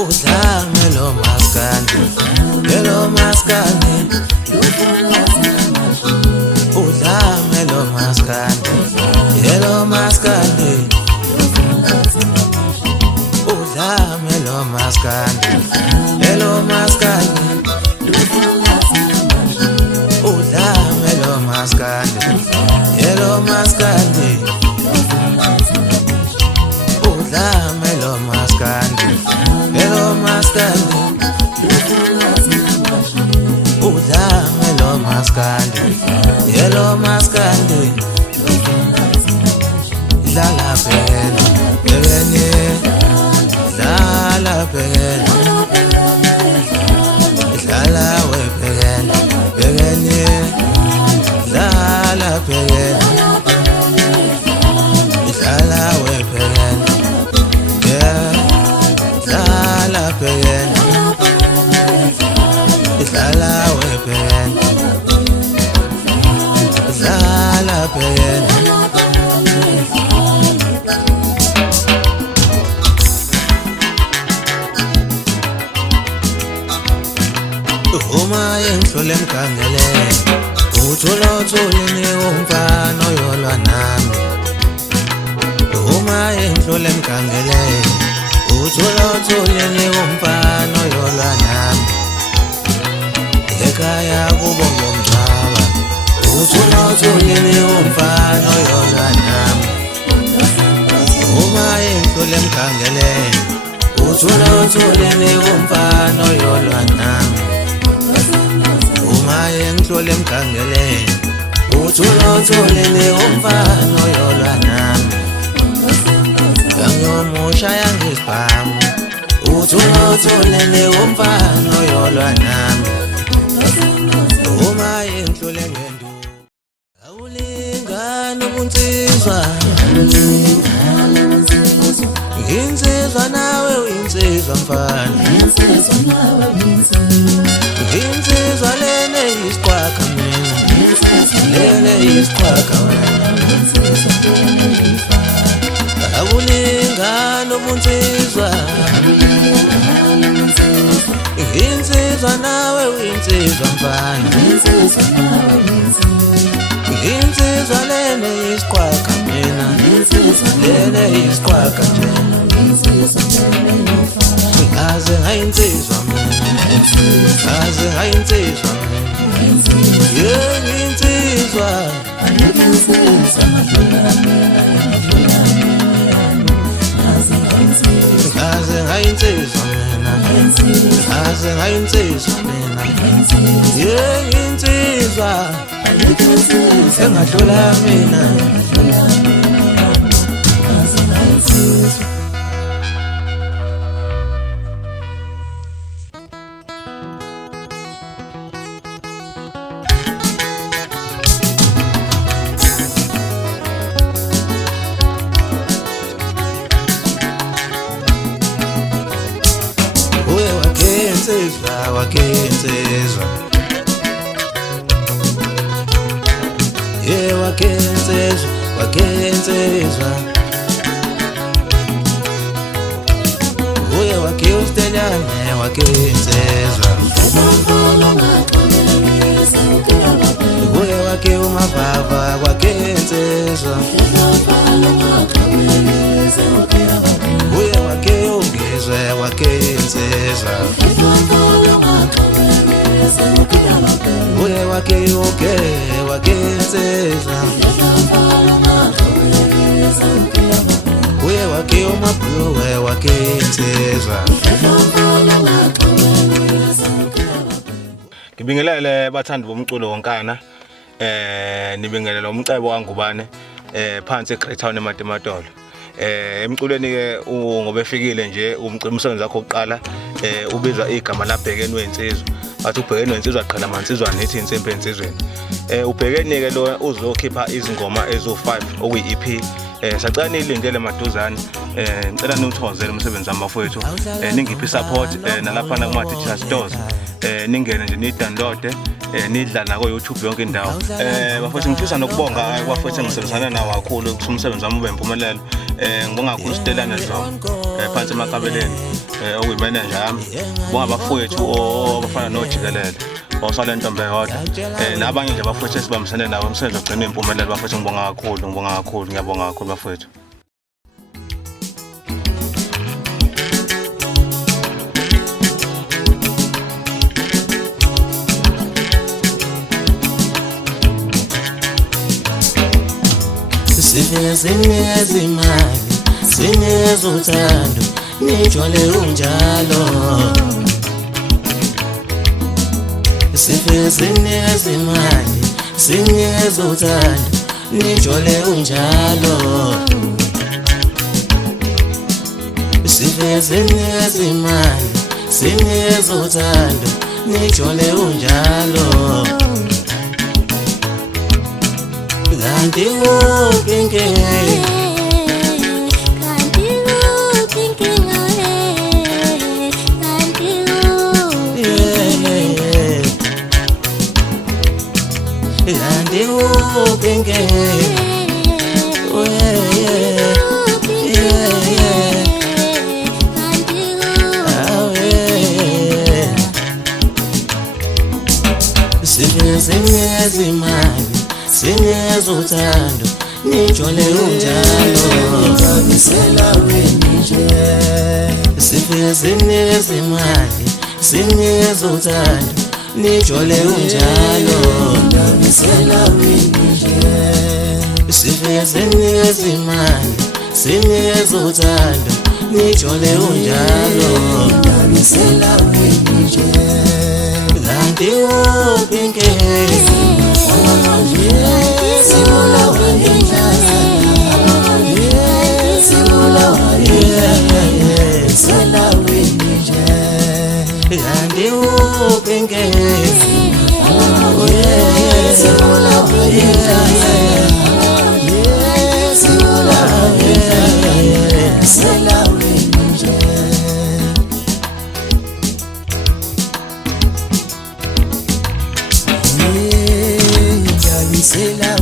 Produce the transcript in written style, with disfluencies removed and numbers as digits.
udlame lo maskandi yelo maskandi udlame lo maskandi yelo maskandi udlame lo maskandi yelo maskandi udlame lo maskandi yelo maskandi udlame lo maskandi yelo maskandi udlame lo maskandi yelo maskandi dlala phela bekene dlala phela dlala we bekene bekene dlala phela dlala we bekene yeah dlala phela dlala we bekene dlala phela uma engihlole emgangele uthola uthulini umfana oyolwa nami uma engihlole emgangele uthola uthulini umfana oyolwa nami ekhaya kubo ngomncaba uthola uthulini umfana oyolwa nami uma engihlole emgangele uthola uthulini umfana oyolwa nami uma engihlole emgangeleni utholotholele umfana oyolwa nami yangomusha yangisibhamu utholotholele umfana oyolwa nami uma engihlole ngenduku awulingani ubunsizwa insizwa nawe uyinsizwa mfana insizwa lene isiqhwaga mina lene isiqhwaga wena awulingani ubunsizwa insizwa nawe uyinsizwa mfana insizwa lene isiqhwaga mina lene isiqhwaga nje aze ngayinsizwa aze ngayinsizwa yenginsizwa aze ngayinsizwa mina aze ngayinsizwa mina yenginsizwa engadlula mina wakensizwa yeah wakensizwa uye wake ustelane wakensizwa uye wake umababa wakensizwa uye wake ungizwe wakensizwa uye wake wakensizwa uye wake umabhluwe wakensizwa. Ngibingelele bathandi bomculo wonkana nibingelela umcebo kaNgubane phansi eGreat Town eMatematolo. Emculweni ke ngoba efikile nje umsebenzi wakho oqala ubizwa igama labhekeni wensizwa. Athi ubhekeni wensizwa qala mansizwa nithi insimbi ensizweni. Ubhekeni ke lo uzokhipha izingoma ezo5 okuyi-EP. Sacela nilindele maduzane ngicela niwuthozele umsebenzi wami bafowethu ningiphi support nalapha kuma digital stores ningene nje nidownload nidla nako YouTube yonke indawo. Bafethu ngifisa nokubonga bafethu ngisebenzisana nawo kakhulu ukuthi umsebenzi wami ube impumelelo. Ngibonga kakhulu Stelana Dlomo phansi emakabeleni okuyimanager yami. Ngibonga bafethu obafana nojikelele osale ntombe yodwa. Nabanye nje bafethu esibambisene nabo umsebenzi ogcina impumelelo bafethu ngibonga kakhulu ngiyabonga kakhulu bafethu. Sinikeza imali, sinikeza uthando, nijole unjalo. Sinikeza imali, sinikeza uthando, nijole unjalo. Sinikeza imali, sinikeza uthando, nijole unjalo. Kanti inkinga sinikeza imali, sinikeza uthando, nijole unjalo. Nganisela wena nje. Sinikeza imali, sinikeza uthando, nijole unjalo. Nganisela wena nje. Sinikeza imali, sinikeza uthando, nijole unjalo. Nganisela wena nje. Kanti inkinga Sela